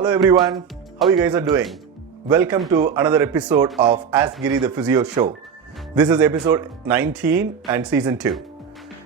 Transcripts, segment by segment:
Hello everyone, how you guys are doing? Welcome to another episode of Ask Giri the Physio Show. This is episode 19 and season 2.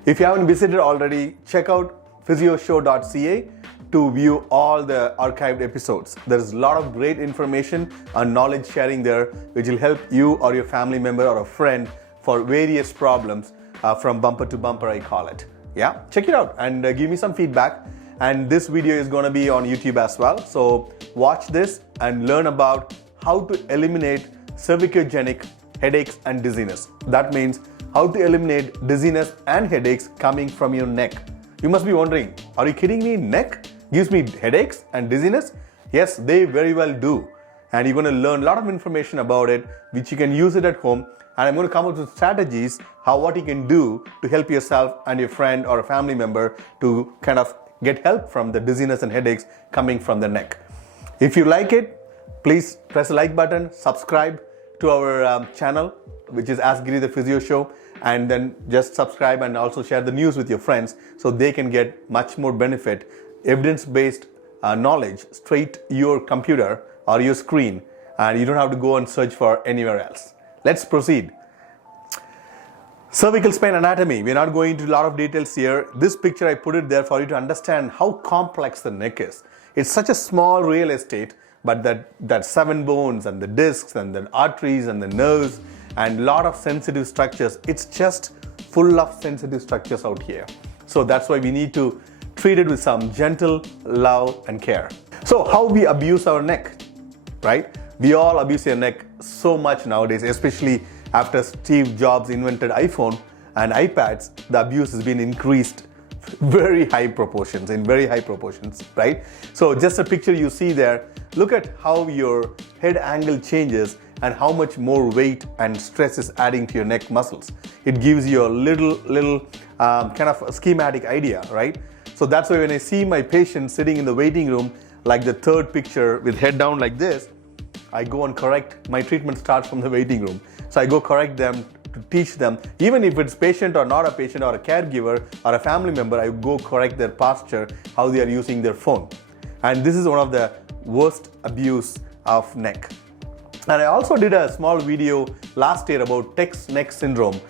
If you haven't visited already, check out physioshow.ca to view all the archived episodes. There's a lot of great information and knowledge sharing there which will help you or your family member or a friend for various problems from bumper to bumper, I call it. Yeah, check it out and give me some feedback. And this video is going to be on YouTube as well. So watch this and learn about how to eliminate cervicogenic headaches and dizziness. That means how to eliminate dizziness and headaches coming from your neck. You must be wondering, are you kidding me? Neck gives me headaches and dizziness? Yes, they very well do. And you're going to learn a lot of information about it, which you can use it at home. And I'm going to come up with strategies, what you can do to help yourself and your friend or a family member to kind of get help from the dizziness and headaches coming from the neck. If you like it, please press the like button, subscribe to our channel, which is Ask Giri the Physio Show, and then just subscribe and also share the news with your friends so they can get much more benefit, evidence-based knowledge straight to your computer or your screen, and you don't have to go and search for anywhere else. Let's proceed. Cervical spine anatomy. We're not going into a lot of details here. This picture I put it there for you to understand how complex the neck is. It's such a small real estate, but that 7 bones and the discs and the arteries and the nerves and a lot of sensitive structures. It's just full of sensitive structures out here. So that's why we need to treat it with some gentle love and care. So how we abuse our neck, right? We all abuse your neck so much nowadays, especially after Steve Jobs invented iPhone and iPads. The abuse has been increased in very high proportions, right? So just a picture you see there, look at how your head angle changes and how much more weight and stress is adding to your neck muscles. It gives you a little kind of a schematic idea, right? So that's why when I see my patient sitting in the waiting room, like the third picture with head down like this, I go and correct. My treatment starts from the waiting room. So I go correct them to teach them, even if it's patient or not a patient or a caregiver or a family member, I go correct their posture, how they are using their phone. And this is one of the worst abuse of neck. And I also did a small video last year about Text neck syndrome.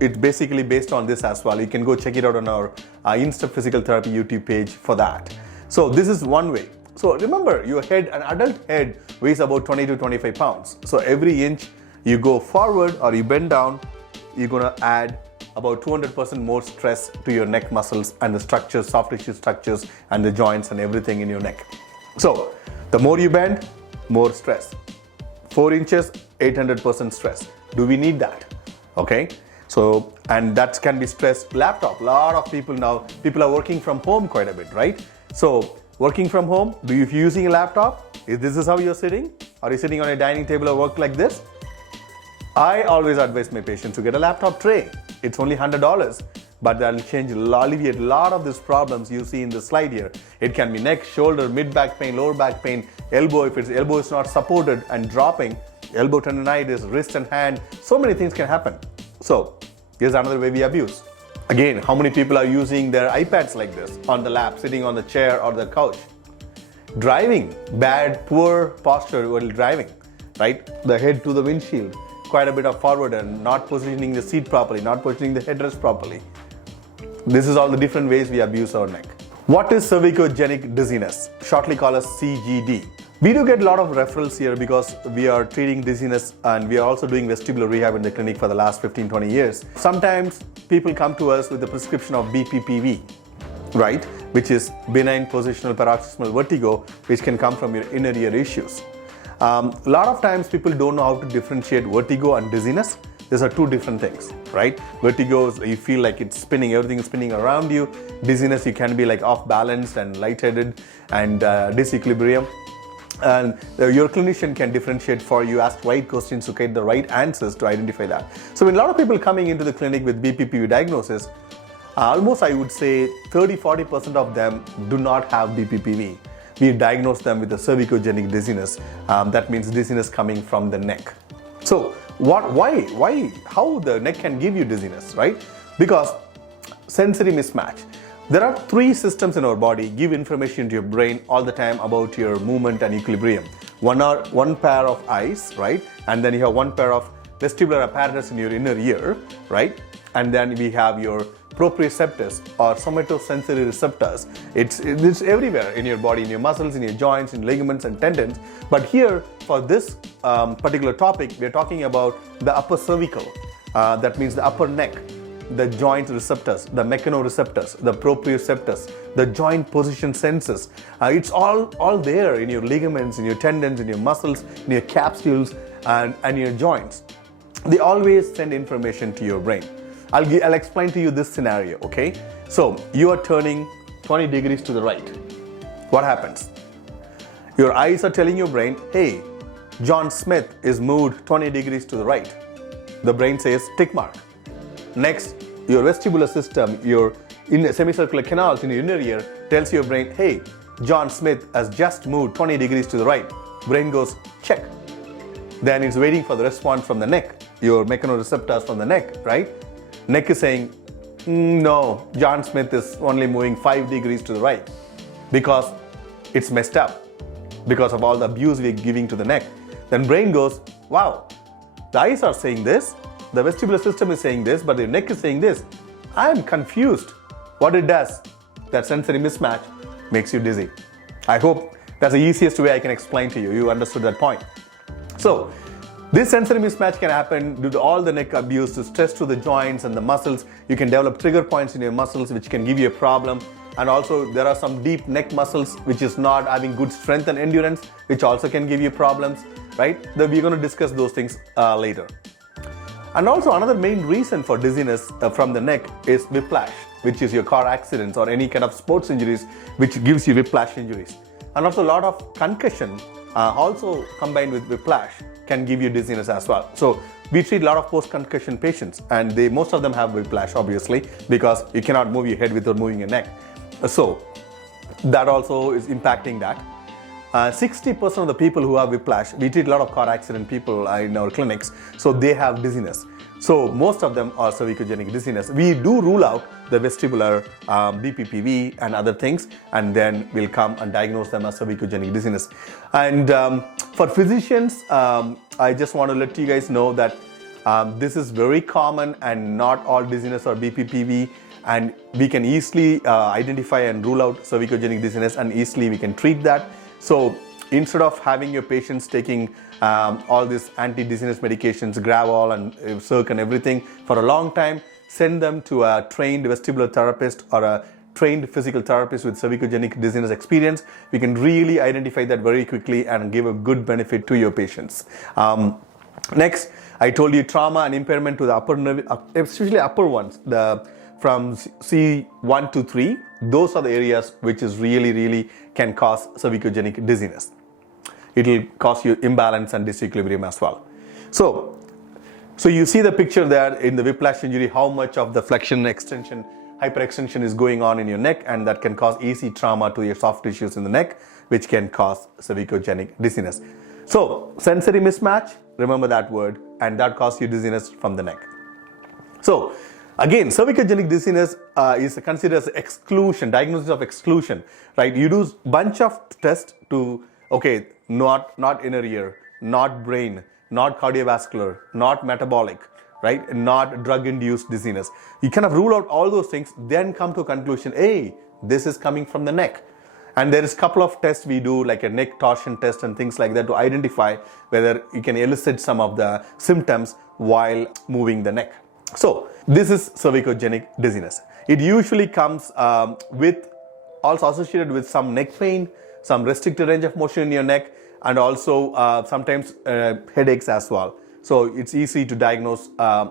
It's basically based on this as well. You can go check it out on our Insta Physical Therapy YouTube page for that. So this is one way. So remember, your head, an adult head weighs about 20 to 25 pounds. So every inch you go forward or you bend down, you're going to add about 200% more stress to your neck muscles and the structures, soft tissue structures and the joints and everything in your neck. So the more you bend, more stress. 4 inches, 800% stress. Do we need that? Okay. So, and that can be stress. Laptop, a lot of people now, people are working from home quite a bit, right? So working from home, if you're using a laptop, if this is how you're sitting, are you sitting on a dining table or work like this? I always advise my patients to get a laptop tray. It's only $100, but that will alleviate a lot of these problems you see in the slide here. It can be neck, shoulder, mid back pain, lower back pain, elbow, if its elbow is not supported and dropping, elbow tendonitis, wrist and hand, so many things can happen. So here's another way we abuse. Again, how many people are using their iPads like this on the lap, sitting on the chair or the couch? Driving, poor posture while driving, right? The head to the windshield, quite a bit of forward and not positioning the seat properly, not positioning the headrest properly. This is all the different ways we abuse our neck. What is cervicogenic dizziness, shortly called as CGD? We do get a lot of referrals here because we are treating dizziness and we are also doing vestibular rehab in the clinic for the last 15-20 years. Sometimes people come to us with a prescription of BPPV, right? Which is benign positional paroxysmal vertigo, which can come from your inner ear issues. A lot of times people don't know how to differentiate vertigo and dizziness. These are two different things, right? Vertigo is you feel like it's spinning, everything is spinning around you. Dizziness, you can be like off balanced and lightheaded and disequilibrium. And your clinician can differentiate for you, ask right questions to get the right answers to identify that. So when a lot of people coming into the clinic with BPPV diagnosis, almost I would say 30-40% of them do not have BPPV. We diagnose them with a cervicogenic dizziness. That means dizziness coming from the neck. So why, how the neck can give you dizziness, right? Because sensory mismatch. There are three systems in our body give information to your brain all the time about your movement and equilibrium. One pair of eyes, right? And then you have one pair of vestibular apparatus in your inner ear, right? And then we have your proprioceptors or somatosensory receptors. It's everywhere in your body, in your muscles, in your joints, in ligaments and tendons. But here, for this particular topic, we're talking about the upper cervical. That means the upper neck, the joint receptors, the mechanoreceptors, the proprioceptors, the joint position sensors. It's all there in your ligaments, in your tendons, in your muscles, in your capsules, and your joints. They always send information to your brain. I'll explain to you this scenario, okay? So you are turning 20 degrees to the right. What happens? Your eyes are telling your brain, hey, John Smith is moved 20 degrees to the right. The brain says tick mark. Next, your vestibular system, your semicircular canals in your inner ear tells your brain, hey, John Smith has just moved 20 degrees to the right. Brain goes, check. Then it's waiting for the response from the neck, your mechanoreceptors from the neck, right? Neck is saying, no, John Smith is only moving 5 degrees to the right because it's messed up because of all the abuse we're giving to the neck. Then brain goes, wow, the eyes are saying this, the vestibular system is saying this, but the neck is saying this. I'm confused. What it does, that sensory mismatch makes you dizzy. I hope that's the easiest way I can explain to you. You understood that point. So, this sensory mismatch can happen due to all the neck abuse, to stress to the joints and the muscles. You can develop trigger points in your muscles which can give you a problem. And also there are some deep neck muscles which is not having good strength and endurance, which also can give you problems, right? We're going to discuss those things later. And also another main reason for dizziness from the neck is whiplash, which is your car accidents or any kind of sports injuries which gives you whiplash injuries. And also a lot of concussion also combined with whiplash can give you dizziness as well. So we treat a lot of post-concussion patients and most of them have whiplash obviously because you cannot move your head without moving your neck. So that also is impacting that. 60% of the people who have whiplash, we treat a lot of car accident people in our clinics, so they have dizziness. So most of them are cervicogenic dizziness. We do rule out the vestibular BPPV and other things, and then we'll come and diagnose them as cervicogenic dizziness. And for physicians, I just want to let you guys know that this is very common and not all dizziness or BPPV, and we can easily identify and rule out cervicogenic dizziness, and easily we can treat that. So instead of having your patients taking all these anti-dizziness medications, Gravol and Circ and everything for a long time, send them to a trained vestibular therapist or a trained physical therapist with cervicogenic dizziness experience. We can really identify that very quickly and give a good benefit to your patients. Next, I told you trauma and impairment to the upper nerve, especially upper ones, from C1 to 3, those are the areas which is really can cause cervicogenic dizziness. It will cause you imbalance and disequilibrium as well. So you see the picture there in the whiplash injury, how much of the flexion, extension, hyperextension is going on in your neck, and that can cause easy trauma to your soft tissues in the neck, which can cause cervicogenic dizziness. So sensory mismatch, remember that word, and that causes you dizziness from the neck. So again, cervicogenic dizziness is considered as exclusion, diagnosis of exclusion, right? You do bunch of tests to, okay, not inner ear, not brain, not cardiovascular, not metabolic, right? Not drug-induced dizziness. You kind of rule out all those things, then come to a conclusion, hey, this is coming from the neck. And there is a couple of tests we do, like a neck torsion test and things like that, to identify whether you can elicit some of the symptoms while moving the neck. So this is cervicogenic dizziness. It usually comes also associated with some neck pain, some restricted range of motion in your neck, and also sometimes headaches as well. So it's easy to diagnose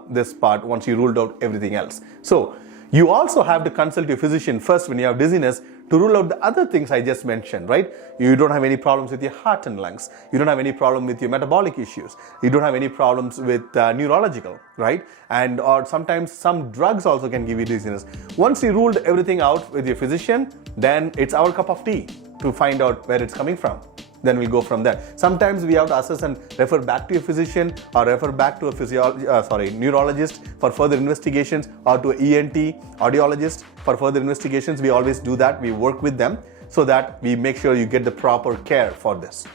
this part once you ruled out everything else. So you also have to consult your physician first when you have dizziness to rule out the other things I just mentioned, right? You don't have any problems with your heart and lungs. You don't have any problem with your metabolic issues. You don't have any problems with neurological, right? And or sometimes some drugs also can give you dizziness. Once you ruled everything out with your physician, then it's our cup of tea to find out where it's coming from. Then we'll go from there. Sometimes we have to assess and refer back to a physician or refer back to a neurologist for further investigations, or to an ENT, audiologist for further investigations. We always do that. We work with them so that we make sure you get the proper care for this.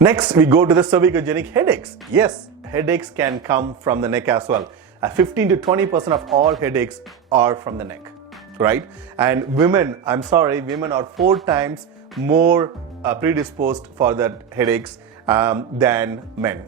Next, we go to the cervicogenic headaches. Yes, headaches can come from the neck as well. 15 to 20% of all headaches are from the neck, right? And women are 4 times more predisposed for that headaches than men.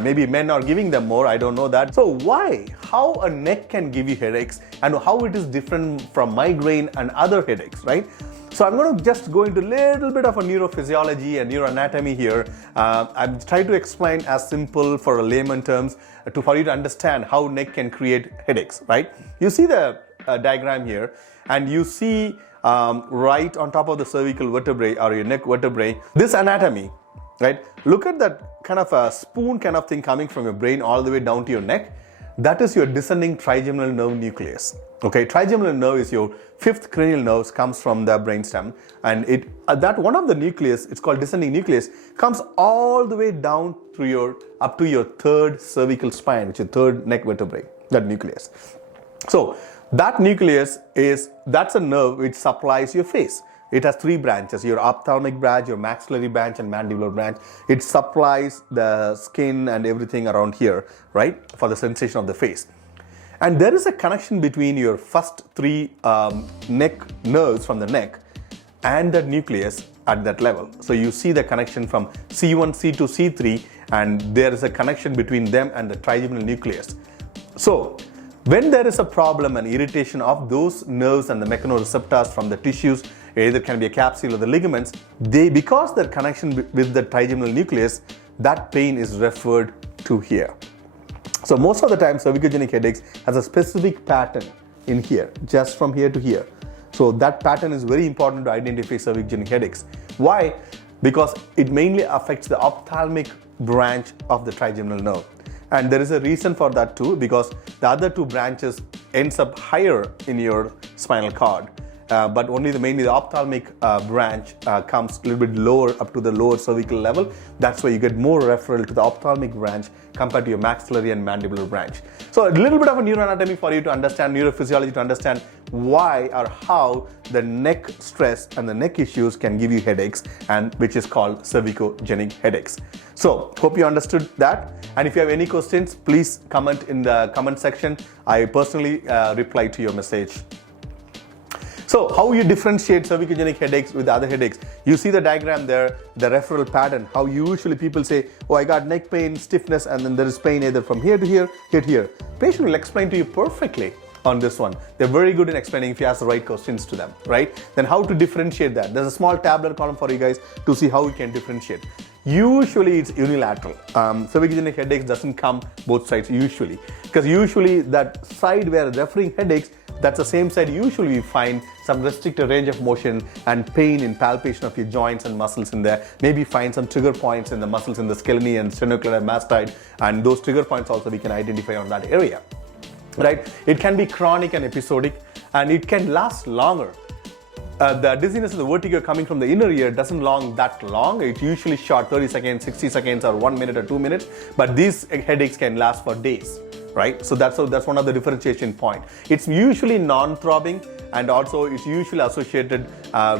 Maybe men are giving them more, I don't know that. So why? How a neck can give you headaches and how it is different from migraine and other headaches, right? So I'm going to just go into a little bit of a neurophysiology and neuroanatomy here. I'm trying to explain as simple for a layman terms for you to understand how neck can create headaches, right? You see the diagram here, and you see right on top of the cervical vertebrae or your neck vertebrae, this anatomy, right? Look at that kind of a spoon kind of thing coming from your brain all the way down to your neck. That is your descending trigeminal nerve nucleus. Okay, trigeminal nerve is your 5th cranial nerve, comes from the brainstem, and that one of the nucleus, it's called descending nucleus, comes all the way down through up to your 3rd cervical spine, which is 3rd neck vertebrae, that nucleus. So that nucleus that's a nerve which supplies your face. It has 3 branches, your ophthalmic branch, your maxillary branch, and mandibular branch. It supplies the skin and everything around here, right, for the sensation of the face. And there is a connection between your first 3 neck nerves from the neck and the nucleus at that level. So you see the connection from C1, C2, C3, and there is a connection between them and the trigeminal nucleus. So when there is a problem and irritation of those nerves and the mechanoreceptors from the tissues, either can be a capsule or the ligaments, because their connection with the trigeminal nucleus, that pain is referred to here. So most of the time, cervicogenic headaches has a specific pattern in here, just from here to here. So that pattern is very important to identify cervicogenic headaches. Why? Because it mainly affects the ophthalmic branch of the trigeminal nerve. And there is a reason for that too, because the other 2 branches ends up higher in your spinal cord. But mainly the ophthalmic branch comes a little bit lower, up to the lower cervical level. That's why you get more referral to the ophthalmic branch compared to your maxillary and mandibular branch. So a little bit of a neuroanatomy for you to understand, neurophysiology to understand why or how the neck stress and the neck issues can give you headaches, and which is called cervicogenic headaches. So hope you understood that. And if you have any questions, please comment in the comment section. I personally reply to your message. So how you differentiate cervicogenic headaches with other headaches? You see the diagram there, the referral pattern, how usually people say, oh, I got neck pain, stiffness, and then there is pain either from here to here, here to here. Patient will explain to you perfectly on this one. They're very good in explaining if you ask the right questions to them, right? Then how to differentiate that? There's a small tabular column for you guys to see how we can differentiate. Usually it's unilateral. Cervicogenic headaches doesn't come both sides usually, because usually that side where referring headaches, that's the same side usually we find some restricted range of motion and pain in palpation of your joints and muscles in there. Maybe find some trigger points in the muscles in the scalene and sternocleidomastoid, and those trigger points also we can identify on that area, right? It can be chronic and episodic, and it can last longer. The dizziness and the vertigo coming from the inner ear doesn't long that long. It's usually short, 30 seconds, 60 seconds, or 1 minute or 2 minutes, but these headaches can last for days. Right? So that's one of the differentiation point. It's usually non-throbbing, and also it's usually associated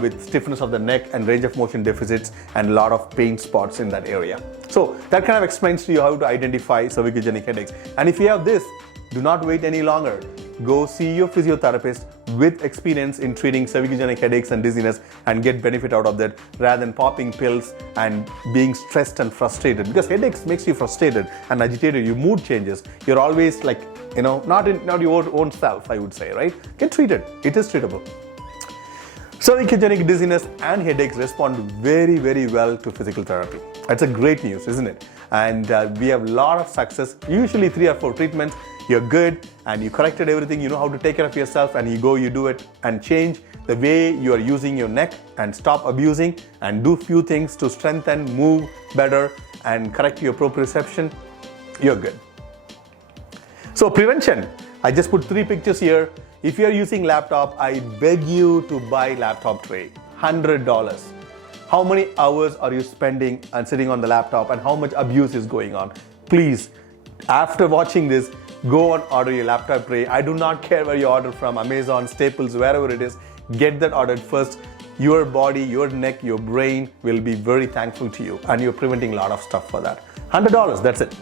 with stiffness of the neck and range of motion deficits and a lot of pain spots in that area. So that kind of explains to you how to identify cervicogenic headaches. And if you have this, do not wait any longer. Go see your physiotherapist with experience in treating cervicogenic headaches and dizziness and get benefit out of that, rather than popping pills and being stressed and frustrated, because headaches makes you frustrated and agitated. Your mood changes. You're always like, not your own self, I would say, right? Get treated. It is treatable. Cervicogenic dizziness and headaches respond very, very well to physical therapy. That's a great news, isn't it? And we have a lot of success, usually 3 or 4 treatments. You're good and you corrected everything, you know how to take care of yourself, and you do it and change the way you are using your neck and stop abusing and do few things to strengthen, move better, and correct your proprioception. You're good. So prevention, I just put 3 pictures here. If you're using laptop, I beg you to buy laptop tray, $100. How many hours are you spending and sitting on the laptop, and how much abuse is going on? Please, after watching this, go and order your laptop tray. I do not care where you order from, Amazon, Staples, wherever it is. Get that ordered first. Your body, your neck, your brain will be very thankful to you, and you're preventing a lot of stuff for that. $100, that's it.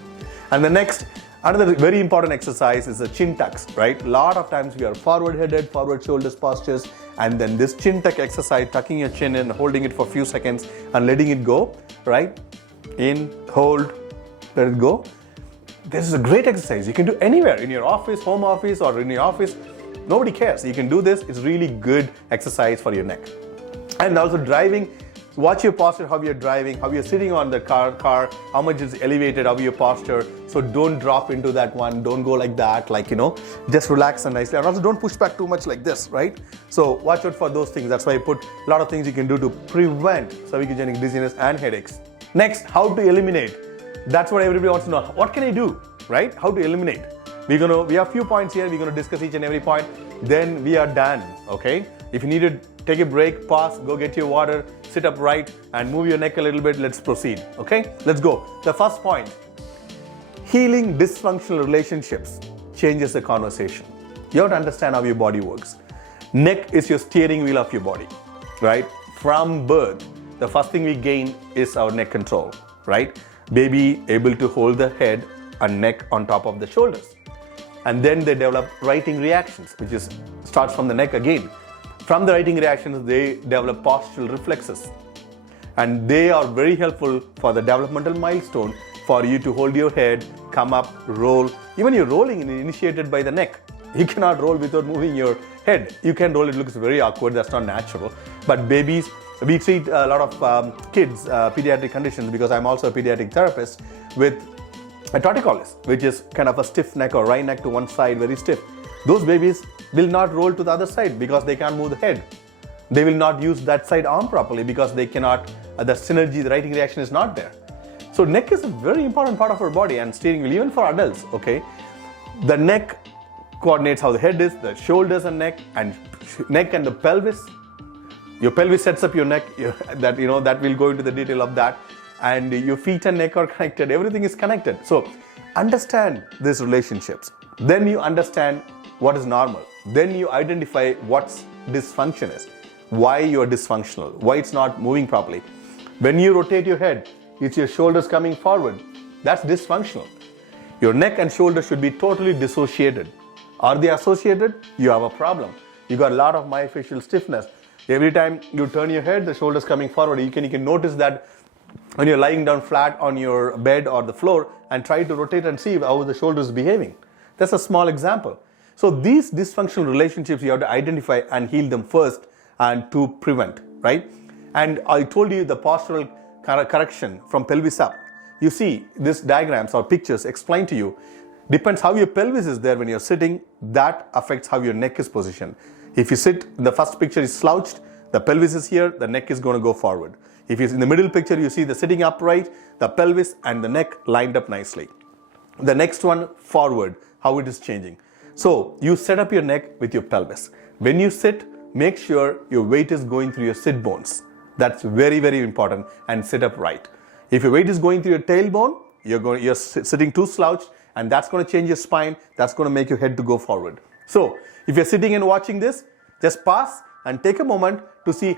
And the next, another very important exercise is the chin tucks, right? A lot of times we are forward headed, forward shoulders postures, and then this chin tuck exercise, tucking your chin in, holding it for a few seconds and letting it go, right? In, hold, let it go. This is a great exercise. You can do anywhere, in your office, home office, or in your office. Nobody cares. You can do this. It's really good exercise for your neck. And also driving, watch your posture, how you're driving, how you're sitting on the car, how much is elevated, how your posture. So don't drop into that one, don't go like that, just relax and nicely. And also don't push back too much like this, right? So watch out for those things. That's why I put a lot of things you can do to prevent cervicogenic dizziness and headaches. Next, how to eliminate. That's what everybody wants to know. What can I do, right? How to eliminate. We have a few points here. We're going to discuss each and every point. Then we are done, okay? If you need to take a break, pause, go get your water, sit upright and move your neck a little bit. Let's proceed, okay? Let's go. The first point, healing dysfunctional relationships changes the conversation. You have to understand how your body works. Neck is your steering wheel of your body, right? From birth, the first thing we gain is our neck control, right? Baby able to hold the head and neck on top of the shoulders. And then they develop writing reactions, which starts from the neck again. From the writing reactions, they develop postural reflexes. And they are very helpful for the developmental milestone for you to hold your head, come up, roll. Even your rolling is initiated by the neck. You cannot roll without moving your head. You can roll, it looks very awkward, that's not natural. But babies, we treat a lot of kids, pediatric conditions, because I'm also a pediatric therapist, with a torticollis, which is kind of a stiff neck or wry neck to one side, very stiff. Those babies will not roll to the other side because they can't move the head. They will not use that side arm properly because they cannot, the synergy, the writing reaction is not there. So neck is a very important part of our body and steering wheel, even for adults, okay? The neck coordinates how the head is, the shoulders and neck and the pelvis. Your pelvis sets up your neck, that will go into the detail of that. And your feet and neck are connected, everything is connected. So understand these relationships. Then you understand what is normal. Then you identify what's dysfunction is, why you're dysfunctional, why it's not moving properly. When you rotate your head, it's your shoulders coming forward. That's dysfunctional. Your neck and shoulders should be totally dissociated. Are they associated? You have a problem. You got a lot of myofascial stiffness. Every time you turn your head, the shoulders coming forward. You can notice that when you're lying down flat on your bed or the floor and try to rotate and see how the shoulder is behaving. That's a small example. So these dysfunctional relationships you have to identify and heal them first and to prevent, right? And I told you the postural correction from pelvis up. You see, these diagrams or pictures explain to you, depends how your pelvis is there when you're sitting, that affects how your neck is positioned. If you sit, the first picture is slouched, the pelvis is here, the neck is going to go forward. If you in the middle picture, you see the sitting upright, the pelvis and the neck lined up nicely. The next one, forward, how it is changing. So you set up your neck with your pelvis. When you sit, make sure your weight is going through your sit bones. That's very, very important, and sit up right. If your weight is going through your tailbone, you're sitting too slouched, and that's going to change your spine. That's going to make your head to go forward. So if you're sitting and watching this, just pause and take a moment to see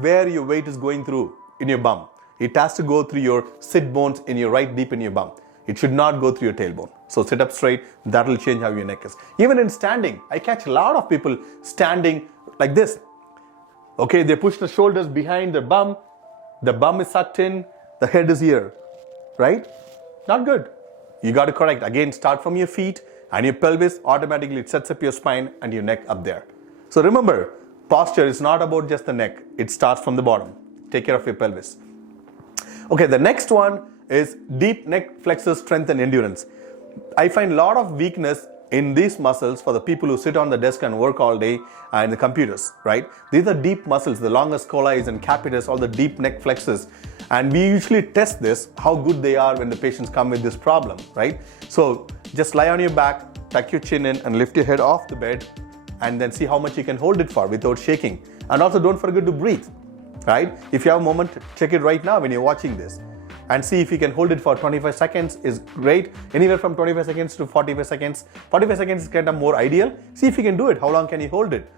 where your weight is going through in your bum. It has to go through your sit bones in your right deep in your bum. It should not go through your tailbone. So sit up straight, that will change how your neck is. Even in standing, I catch a lot of people standing like this. Okay, they push the shoulders behind the bum is sucked in, the head is here, right? Not good. You got to correct. Again, start from your feet and your pelvis, automatically it sets up your spine and your neck up there. So remember, posture is not about just the neck. It starts from the bottom. Take care of your pelvis. Okay, the next one is deep neck flexor strength and endurance. I find a lot of weakness in these muscles for the people who sit on the desk and work all day and the computers, right? These are deep muscles, the longus colis and capitis, all the deep neck flexors. And we usually test this, how good they are when the patients come with this problem, right? So just lie on your back, tuck your chin in and lift your head off the bed and then see how much you can hold it for without shaking. And also don't forget to breathe. right? If you have a moment, check it right now when you're watching this and see if you can hold it for 25 seconds is great. Anywhere from 25 seconds to 45 seconds. 45 seconds is kind of more ideal. See if you can do it. How long can you hold it?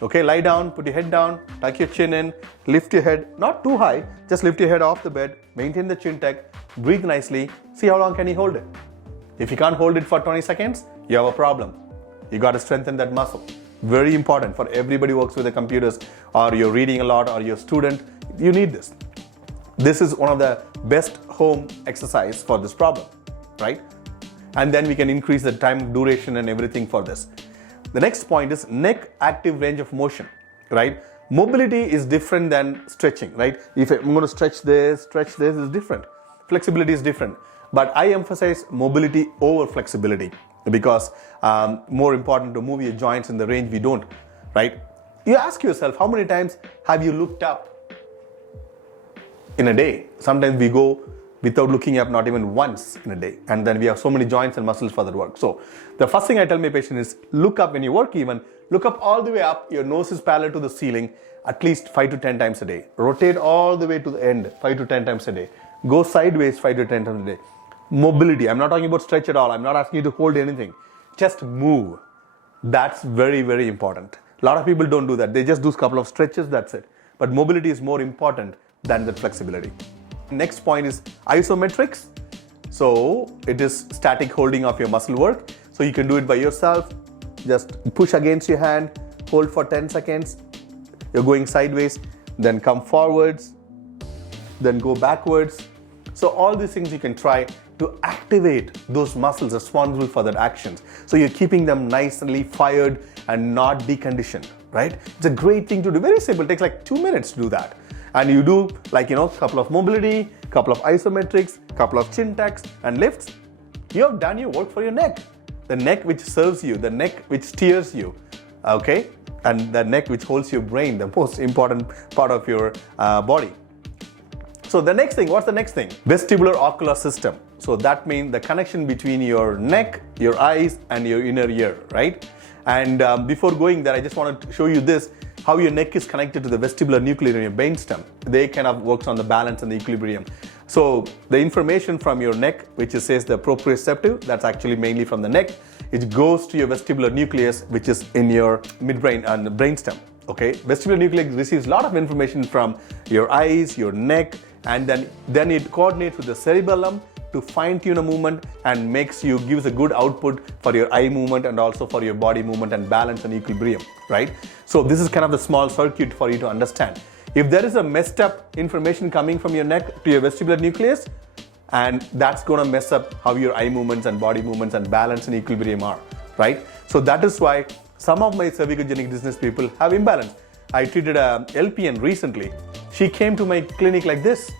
Okay, lie down, put your head down, tuck your chin in, lift your head, not too high, just lift your head off the bed, maintain the chin tuck, breathe nicely, see how long can you hold it. If you can't hold it for 20 seconds, you have a problem. You got to strengthen that muscle. Very important for everybody who works with the computers, or you're reading a lot, or you're a student, you need this. This is one of the best home exercise for this problem, right? And then we can increase the time duration and everything for this. The next point is neck active range of motion, right? Mobility is different than stretching, right? If I'm going to stretch this is different. Flexibility is different. But I emphasize mobility over flexibility because more important to move your joints in the range we don't, right? You ask yourself, how many times have you looked up in a day? Sometimes we go without looking up, not even once in a day. And then we have so many joints and muscles for that work. So the first thing I tell my patient is look up when you work even, look up all the way up, your nose is parallel to the ceiling at least 5 to 10 times a day. Rotate all the way to the end 5 to 10 times a day. Go sideways 5 to 10 times a day. Mobility, I'm not talking about stretch at all. I'm not asking you to hold anything. Just move. That's very, very important. A lot of people don't do that. They just do a couple of stretches, that's it. But mobility is more important than the flexibility. Next point is isometrics. So it is static holding of your muscle work. So you can do it by yourself. Just push against your hand, hold for 10 seconds. You're going sideways, then come forwards, then go backwards. So all these things you can try to activate those muscles responsible for that actions. So you're keeping them nicely fired and not deconditioned, right? It's a great thing to do. Very simple, it takes like 2 minutes to do that. And you do like, a couple of mobility, couple of isometrics, couple of chin tucks and lifts. You have done your work for your neck. The neck which serves you, the neck which steers you, okay? And the neck which holds your brain, the most important part of your body. So the next thing, what's the next thing? Vestibular ocular system. So that means the connection between your neck, your eyes and your inner ear, right? And before going there, I just want to show you this, how your neck is connected to the vestibular nucleus in your brainstem. They kind of works on the balance and the equilibrium. So the information from your neck, which says the proprioceptive, that's actually mainly from the neck, it goes to your vestibular nucleus, which is in your midbrain and the brainstem. Okay, vestibular nucleus receives a lot of information from your eyes, your neck, and then it coordinates with the cerebellum to fine-tune a movement and gives a good output for your eye movement and also for your body movement and balance and equilibrium, right? So this is kind of the small circuit for you to understand. If there is a messed up information coming from your neck to your vestibular nucleus, and that's going to mess up how your eye movements and body movements and balance and equilibrium are, right? So that is why some of my cervicogenic dizziness people have imbalance. I treated a LPN recently. She came to my clinic like this,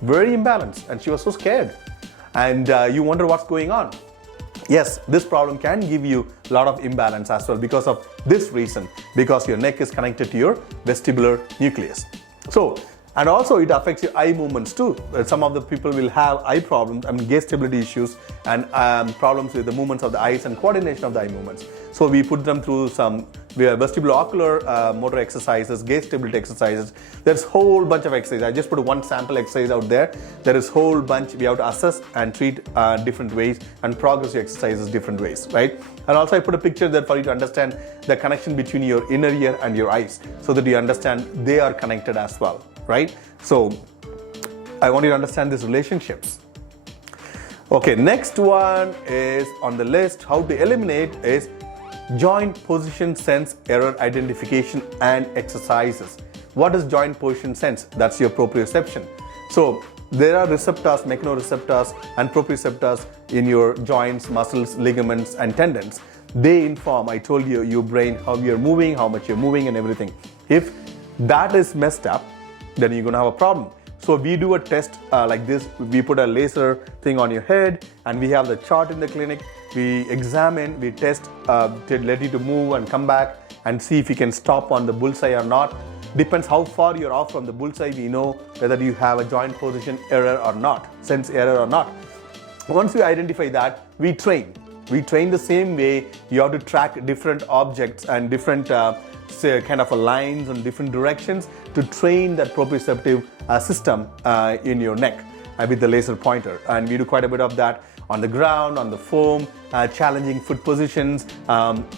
very imbalanced, and she was so scared. And you wonder what's going on. Yes, this problem can give you a lot of imbalance as well because of this reason, because your neck is connected to your vestibular nucleus. So, and also it affects your eye movements too. Some of the people will have eye problems, gaze stability issues and problems with the movements of the eyes and coordination of the eye movements. So we put them through some vestibulo-ocular motor exercises, gaze stability exercises. There's a whole bunch of exercises. I just put one sample exercise out there. There is a whole bunch. We have to assess and treat different ways and progress your exercises different ways, right? And also I put a picture there for you to understand the connection between your inner ear and your eyes so that you understand they are connected as well, right? So I want you to understand these relationships. Okay, next one is on the list, how to eliminate is joint position sense error identification and exercises. What is joint position sense? That's your proprioception. So there are receptors, mechanoreceptors and proprioceptors in your joints, muscles, ligaments and tendons. They inform, I told you, your brain, how you're moving, how much you're moving and everything. If that is messed up, then you're going to have a problem. So we do a test like this. We put a laser thing on your head and we have the chart in the clinic. We examine, we test to let you to move and come back and see if you can stop on the bullseye or not. Depends how far you're off from the bullseye, we know whether you have a joint position error or not, sense error or not. Once we identify that, we train. We train the same way. You have to track different objects and different kind of lines on different directions to train that proprioceptive system in your neck with the laser pointer. And we do quite a bit of that on the ground, on the foam, challenging foot positions.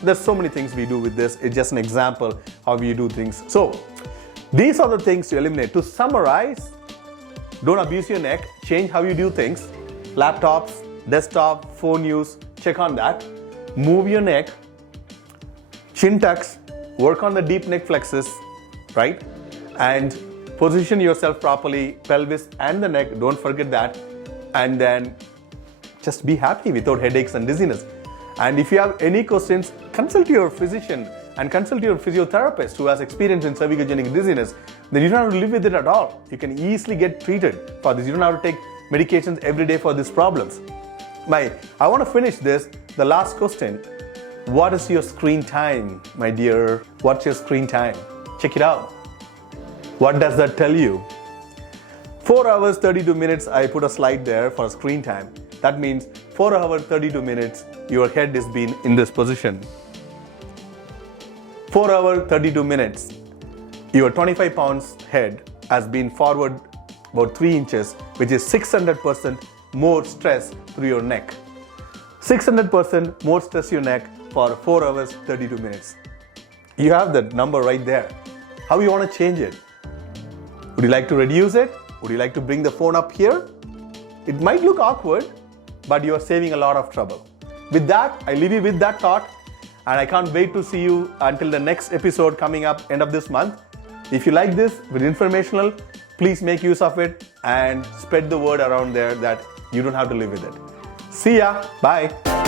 There's so many things we do with this. It's just an example how we do things. So these are the things to eliminate. To summarize, don't abuse your neck, change how you do things. Laptops, desktop, phone use, check on that. Move your neck, chin tucks, work on the deep neck flexes, right? And position yourself properly, pelvis and the neck, don't forget that. And then just be happy without headaches and dizziness. And if you have any questions, consult your physician and consult your physiotherapist who has experience in cervicogenic dizziness. Then you don't have to live with it at all. You can easily get treated for this. You don't have to take medications every day for these problems. I want to finish this. The last question. What is your screen time, my dear? What's your screen time? Check it out. What does that tell you? 4 hours, 32 minutes, I put a slide there for screen time. That means 4 hours, 32 minutes, your head has been in this position. 4 hours, 32 minutes, your 25 pounds head has been forward about 3 inches, which is 600% more stress through your neck. 600% more stress your neck for 4 hours, 32 minutes. You have that number right there. How you want to change it? Would you like to reduce it? Would you like to bring the phone up here? It might look awkward, but you are saving a lot of trouble. With that, I leave you with that thought, and I can't wait to see you until the next episode coming up end of this month. If you like this, with informational, please make use of it and spread the word around there that you don't have to live with it. See ya. Bye.